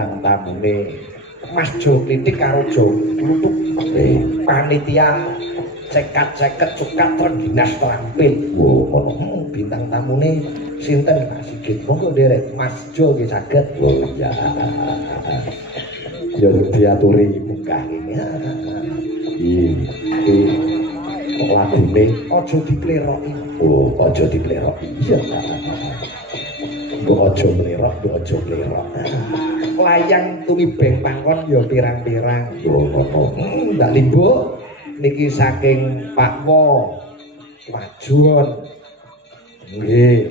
bintang tamune Mas Jo Klitik karo Jo Kluthuk panitia cekat-ceket cukat terginas terampil. Wow, bintang tamune sinten Mas Sigit? Monggo nderek Mas Jo nggih saged. Oh iya. Ya diaturi munggah ini. Iki lagune aja dipleroki. Oh, aja dipleroki. Iya. Mbok aja mlerok, mbok aja mlerok. Layang tumibeng pangkon ya pirang-pirang. Oh, Mbak Limbo niki saking Pak Wo Wajon. Nggih.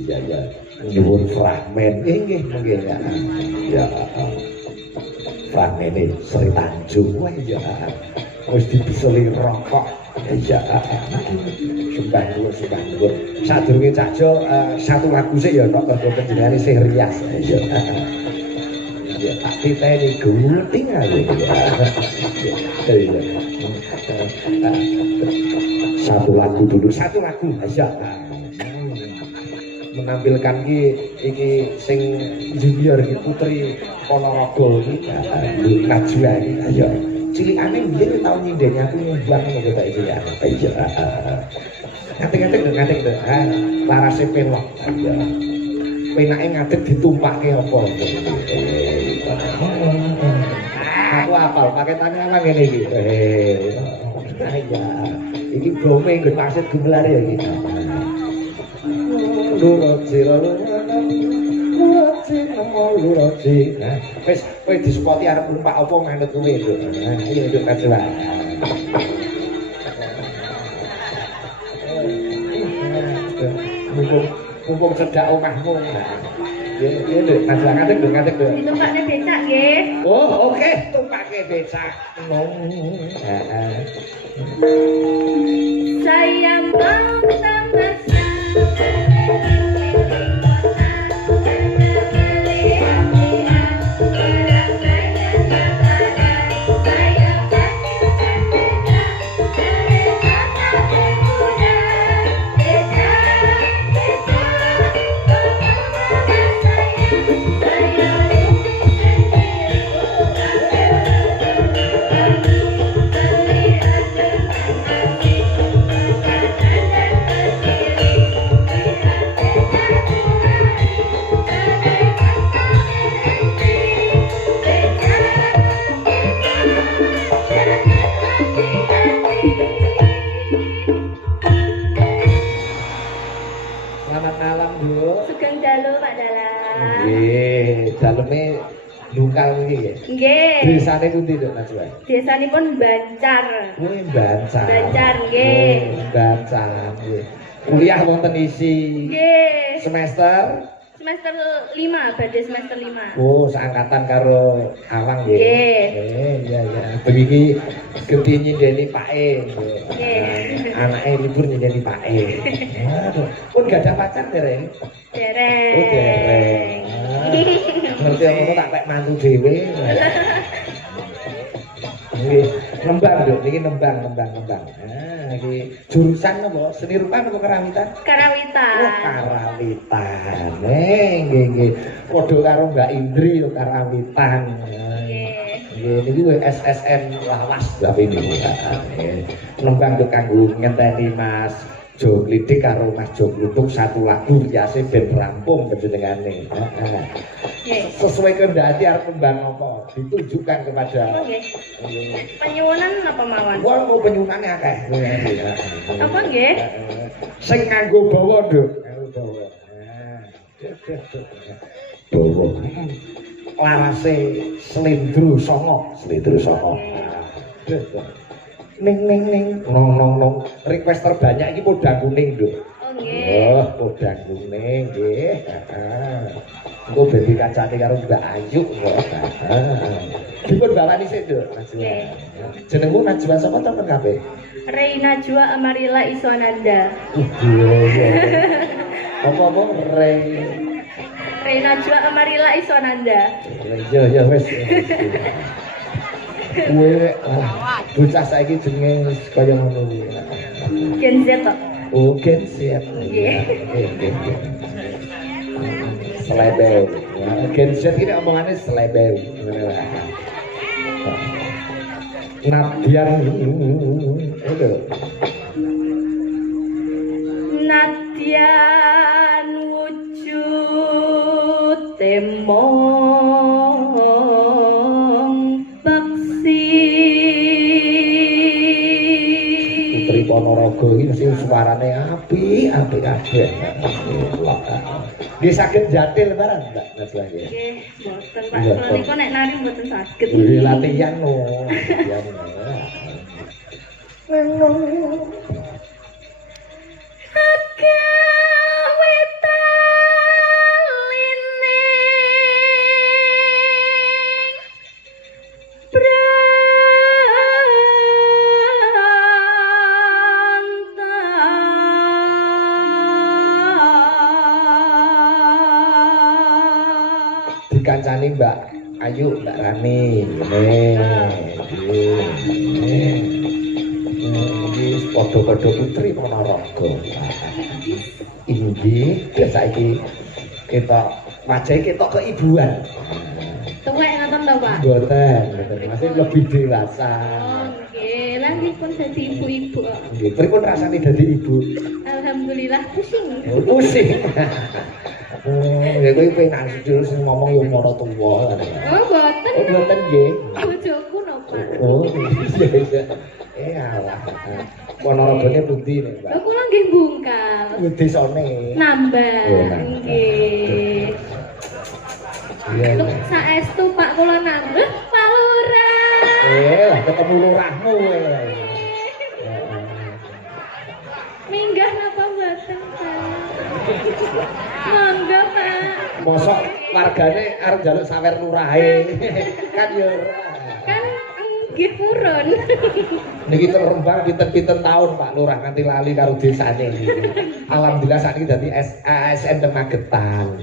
Iya ya. Nyuwun fragmen. Nggih, nggih ya. Ya. Fragmene Sri Tanjung. Wah iya. Wis dibiseli rokok. Iya. Sumpah dulu. Sadurunge Cak Jo satu lagu sik ya kok kanggo panjenengane sing rias. Iya. Ya tak titeni gunting ae. Iya. Satu lagu dulu, satu lagu aja. Menampilkan iki sing junior iki Putri Ponorogo iki Najwa iki. Ayo. Cilikane biyen tau nyindeni aku nyumbang ngono ta iki ya. Iya. Ngadeg-ngadeg lho. Larase pelok. Iya. Penake ngadeg ditumpakke apa? Aku apal paketane apa ngene iki. Iya. Iki bome nggon maksud gumelar ya iki. Lurati. Wis kowe disepoti arep numpak apa manut kowe lho. Iki nduk Najwa. Mumpung cedak omahmu. Ya lho, Najwa ngadeg lho. Ditumpakne becak nggih. Oh, oke, tumpake becak. Saya mau tamasya. Daleme Lungkal iki nggih. Nggih. Desane pundi Nduk Najwa? Desanipun Bancar. Kuwi Bancar. Bancar nggih. Bancar nggih. Kuliah wonten isi. Nggih. Semester 5, badhe semester 5. Oh, seangkatan karo Awang nggih. Nggih. Iya iya. Begini gedhe nyindeni Pake nggih. Nggih. Anake libur nyindeni Pake. Aduh, pun gak ada pacar dereng. Dereng. Oh, dereng. Ngerti ngono tak pek mantu dhewe. Nggih, nembang lho, niki nembang. Nah, iki jurusan apa? Seni rupa apa karawitan? Karawitan. Oh, karawitan. Nggih. Padha karo Mbak Indri yo karawitan. Nggih, niki SSN lawas bab ini. Nembang yo kanggo ngenteni Mas Jo Klitik karo Mas Jo Kluthuk satu lagu riase ben rampung panjenengane. Sesuai kehendak arep kembang apa ditujukan kepada penyuwunan apa mawon? Wong mau penyuwunane akeh. Apa nggih? Sing nganggo bawa, Nduk. Bawa. Larase Slendro Songo. Ning nong request terbanyak iki podang kuning Nduk. Oh nggih. Oh, podang kuning nggih. Engko ben dikacake karo Mbak Ayu kok. Dipun bawani sik Nduk, Najwa. Jenengmu Najwa sapa to kabeh? Reina Najwa Amarila Iswananda. Apa Reina Najwa Amarila Iswananda. Ya wis. Kowe bocah saiki jenenge kaya ngono kuwi. Gen Z kok. Oh, Gen Z. Nggih. Selebel. Gen Z ini omongannya selebel. Nadian itu. Nadian wujud temong beksi. Putri Ponorogo ini mesti suaranya api kabeh. Dia sakit jatil barang Mbak Najwa ya. Nggih, mboten Pak. Kalau niku nek nari mboten saged. Wih, latihan no. Dikancani Mbak Ayu, Mbak Rani. Ini podo-podo Putri Ponorogo. Ini biasa ini kita wajah kita keibuan. Tuwek ngoten to, Pak? Mboten, masih lebih dewasa. Oh, nggih. Lah nipun dadi ibu-ibu kok. Nggih, pripun rasane dadi ibu? Alhamdulillah pusing. Oh, pusing. Ya kowe penak terus ngomong yo mara tuwa. Oh, mboten. Oh, mboten nggih. Bojoku no, Pak. Oh, iya. Alah. Ponorogone pundi nih, Mbak? Lha kula nggih bungkal. Desane. Nambah. Oh, nambah. Nggih. Iya. Lho, saestu Pak kula nambah Pak Lurah. Ketemu lurahmu kowe. Minggah napa mboten, Pak? Monggo, Pak. Mosok wargane arep njaluk sawer lurahe. Kan yo Kan nggih purun. niki teng Rembang pinten-pinten taun Pak Lurah nganti lali karo desane. Alhamdulillah sakniki dadi ASN teng Magetan.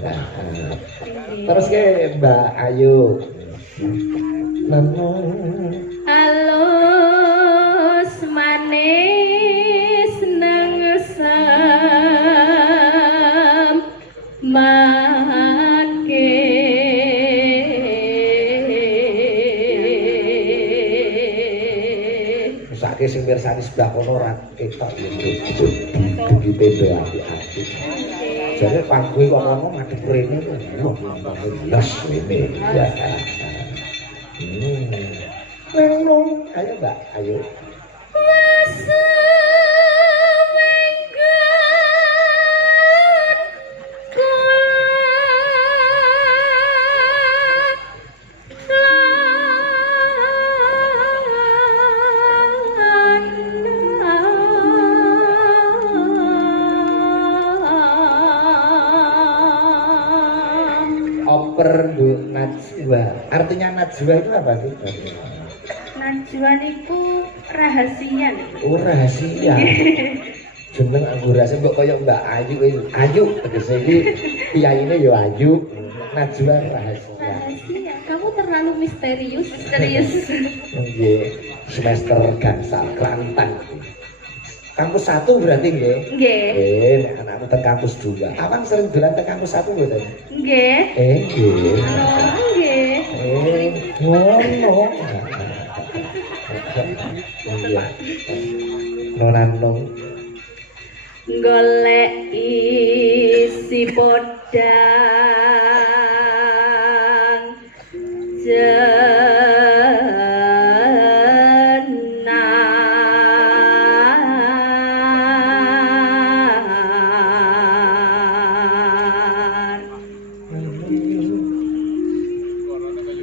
Terus ke Mbak Ayu. Alus manis nengsem make Sake sing mirsani sebelah kono ora ketok itu begitu do apik-apik. Jadi pangkuwi kok ngono madhep rene kok blas rene ya. Nong, ayo Mbak, ayo. Oper Najwa. Artinya Najwa itu apa sih? Najwa niku rahasia. Oh, rahasia. Jeneng anggura sing kok kaya Mbak Ayu kuwi. Ayu tegese iki piyaine ya Ayu. Najwa rahasia. Rahasia. Kamu terlalu misterius. Nggih. Semester gangsal Kelantan. Kampus 1 berarti nggih? Nggih. Nek anakku teng kampus 2. Awan sering dolan teng kampus 1 mboten? Nggih. Nggih. Oh, nggih. Ngono. Nonanong golek isi podang jenar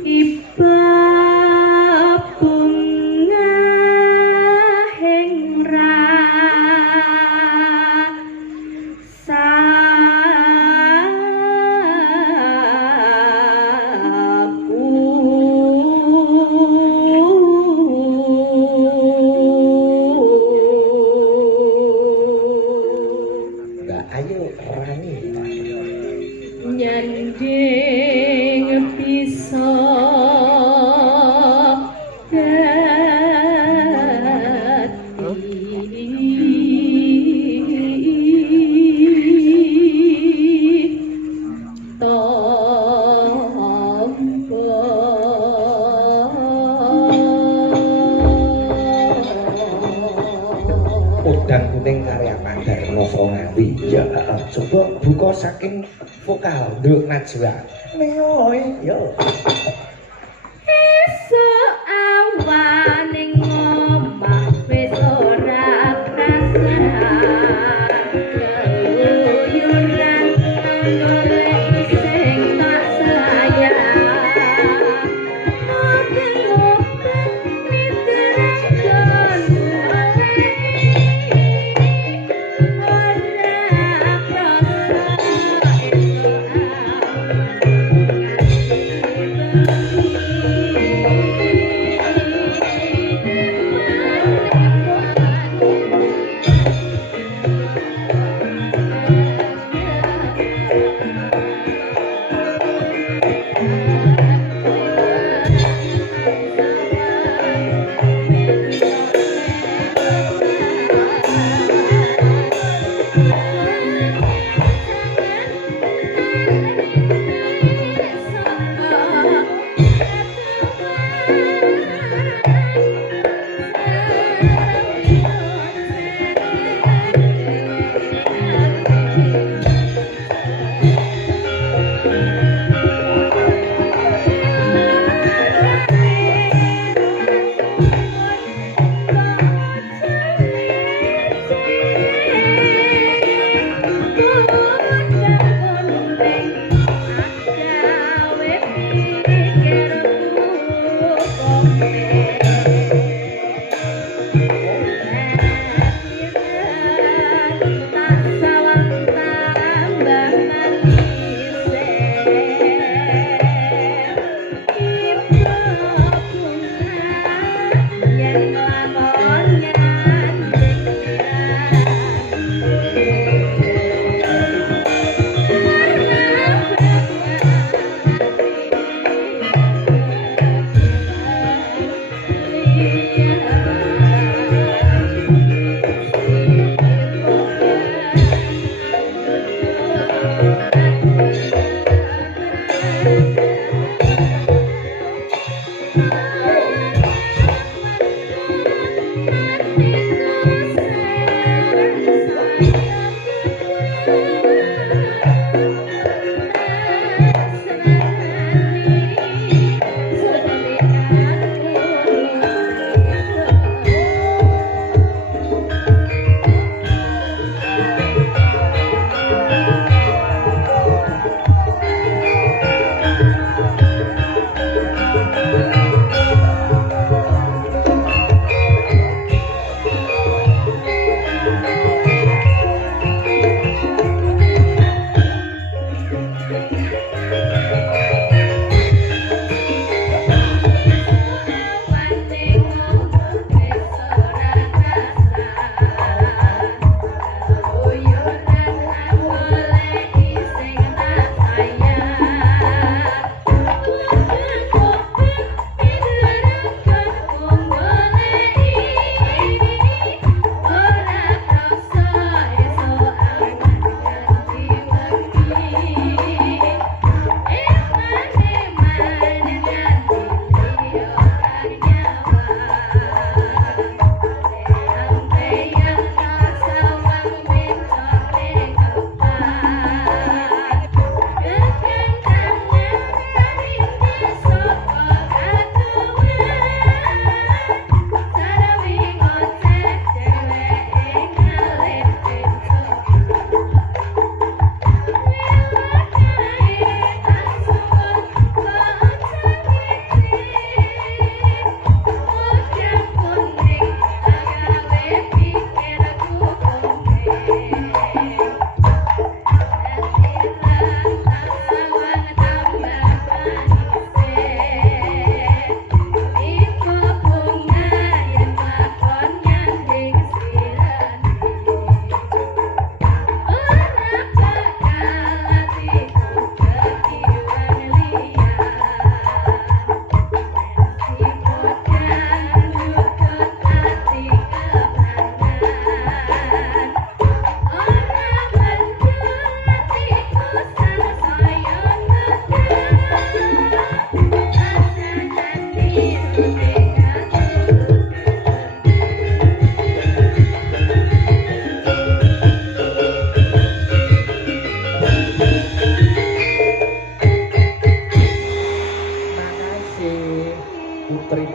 iba nyanding bisa dadi duka saking vokal Nduk Najwa. Meoy yo. Esuk awane ngomah wis ora prasaan keluyuran golek sing tak sayang ngopi-ngopi niterang ora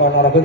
Ponorogo